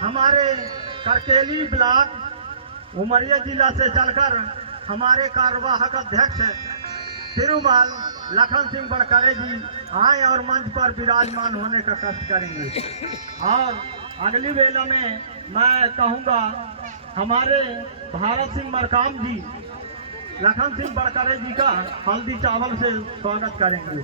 हमारे करकेली ब्लॉक उमरिया जिला से चलकर हमारे कार्यवाहक अध्यक्ष तिरुमाल लखन सिंह बड़करे जी आए और मंच पर विराजमान होने का कष्ट करेंगे। और अगली वेला में मैं कहूँगा हमारे भारत सिंह मरकाम जी लखन सिंह बड़करे जी का हल्दी चावल से स्वागत करेंगे।